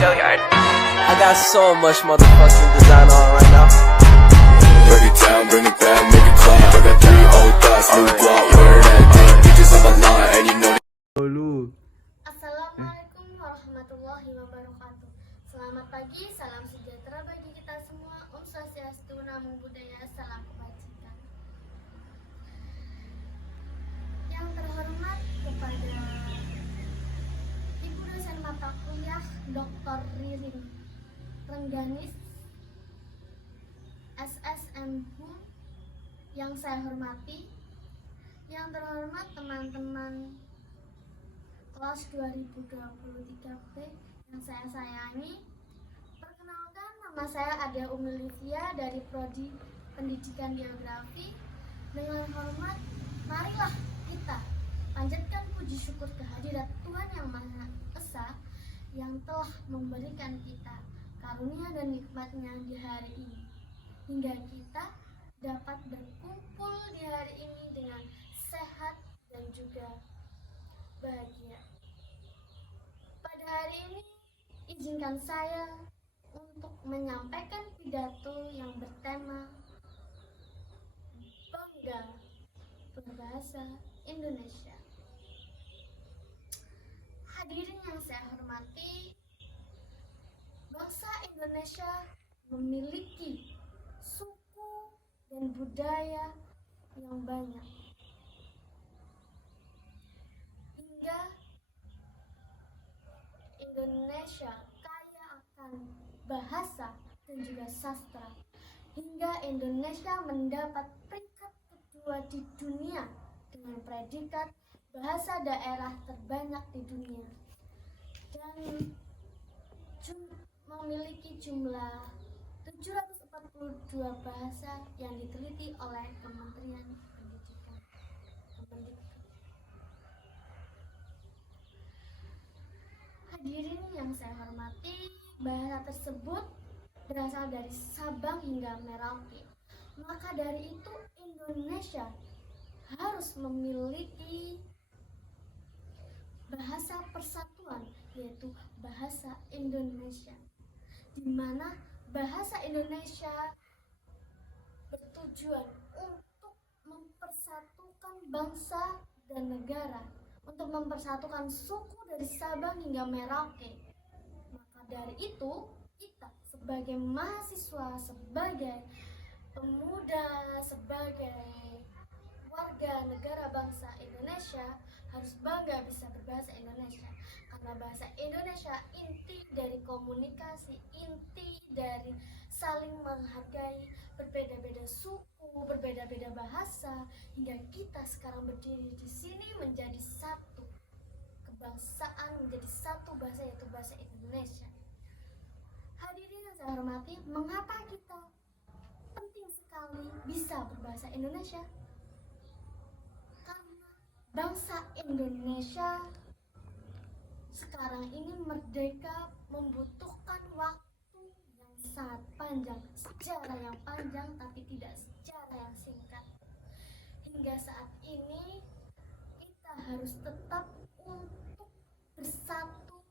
I got so much motherfucking design on right now. Break it down, bring it back, make it clap. I got 3 old thoughts, new guap, where that thing, bitches on my line, and you know. Assalamualaikum warahmatullahi wabarakatuh. Selamat pagi, salam sejahtera bagi kita semua. Om Swastiastu, Namo Buddhaya, salam kebajikan. Yang terhormat kepada Ibu dosen mata kuliah Dr. Ririn Rengganis SSM yang saya hormati, yang terhormat teman-teman kelas 2023B yang saya sayangi. Perkenalkan, nama saya Ade Umi Livia dari Prodi Pendidikan Geografi. Dengan hormat, marilah kita panjatkan puji syukur kehadirat Tuhan Yang Maha Esa yang telah memberikan kita karunia dan nikmatnya di hari ini, hingga kita dapat berkumpul di hari ini dengan sehat dan juga bahagia. Pada hari ini, izinkan saya untuk menyampaikan pidato yang bertema Bangga Berbahasa Indonesia. Hadirin yang saya hormati, bangsa Indonesia memiliki suku dan budaya yang banyak, hingga Indonesia kaya akan bahasa dan juga sastra, hingga Indonesia mendapat peringkat kedua di dunia dengan predikat bahasa daerah terbanyak di dunia, dan memiliki jumlah 742 bahasa yang diteliti oleh Kementerian Pendidikan. Hadirin yang saya hormati, bahasa tersebut berasal dari Sabang hingga Merauke. Maka dari itu Indonesia harus memiliki bahasa persatuan, yaitu bahasa Indonesia, di mana bahasa Indonesia bertujuan untuk mempersatukan bangsa dan negara, untuk mempersatukan suku dari Sabang hingga Merauke. Maka dari itu, kita sebagai mahasiswa, sebagai pemuda, sebagai warga negara bangsa Indonesia harus bangga bisa berbahasa Indonesia, karena bahasa Indonesia inti dari komunikasi, inti dari saling menghargai berbeda-beda suku, berbeda-beda bahasa, hingga kita sekarang berdiri di sini menjadi satu kebangsaan, menjadi satu bahasa, yaitu bahasa Indonesia. Hadirin yang saya hormati, mengapa kita penting sekali bisa berbahasa Indonesia? Bangsa Indonesia sekarang ini merdeka membutuhkan waktu yang sangat panjang, sejarah yang panjang, tapi tidak sejarah yang singkat. Hingga saat ini kita harus tetap untuk bersatu,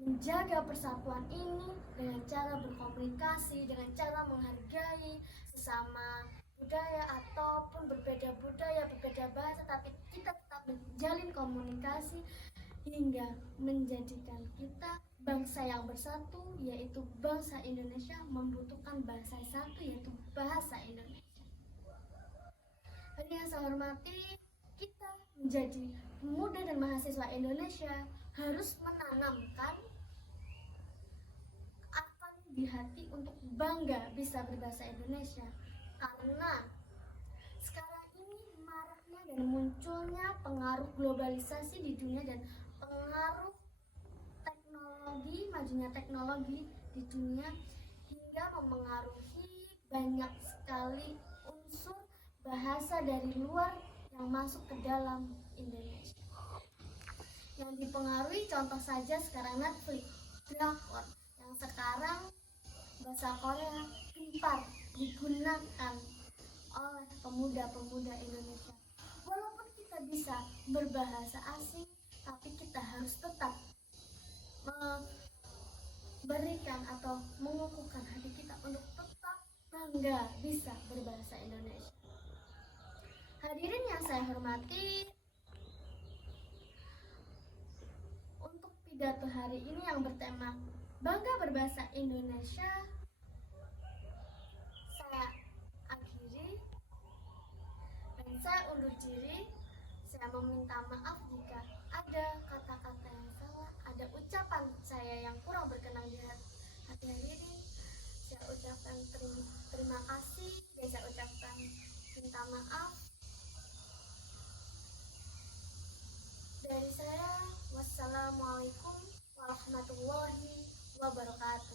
menjaga persatuan ini dengan cara berkomunikasi, dengan cara menghargai sesama budaya ataupun berbeda budaya, berbeda bahasa, tapi kita tetap menjalin komunikasi hingga menjadikan kita bangsa yang bersatu, yaitu bangsa Indonesia membutuhkan bahasa satu, yaitu bahasa Indonesia. Hadirin yang saya hormati, kita menjadi pemuda dan mahasiswa Indonesia harus menanamkan akan di hati untuk bangga bisa berbahasa Indonesia. Karena sekarang ini maraknya dan munculnya pengaruh globalisasi di dunia dan pengaruh teknologi, majunya teknologi di dunia, hingga memengaruhi banyak sekali unsur bahasa dari luar yang masuk ke dalam Indonesia. Yang dipengaruhi contoh saja sekarang Netflix, drakor, yang sekarang bahasa Korea gencar digunakan oleh pemuda-pemuda Indonesia. Walaupun kita bisa berbahasa asing, tapi kita harus tetap bangga bisa berbahasa Indonesia. Hadirin yang saya hormati, untuk pidato hari ini yang bertema bangga berbahasa Indonesia, saya akhiri dan saya undur diri. Saya meminta maaf jika ada kata-kata yang salah, ada ucapan saya yang kurang berkenan di hati hadirin. Saya ucapkan terima kasih dan saya ucapkan minta maaf. Dari saya, wassalamualaikum warahmatullahi wabarakatuh.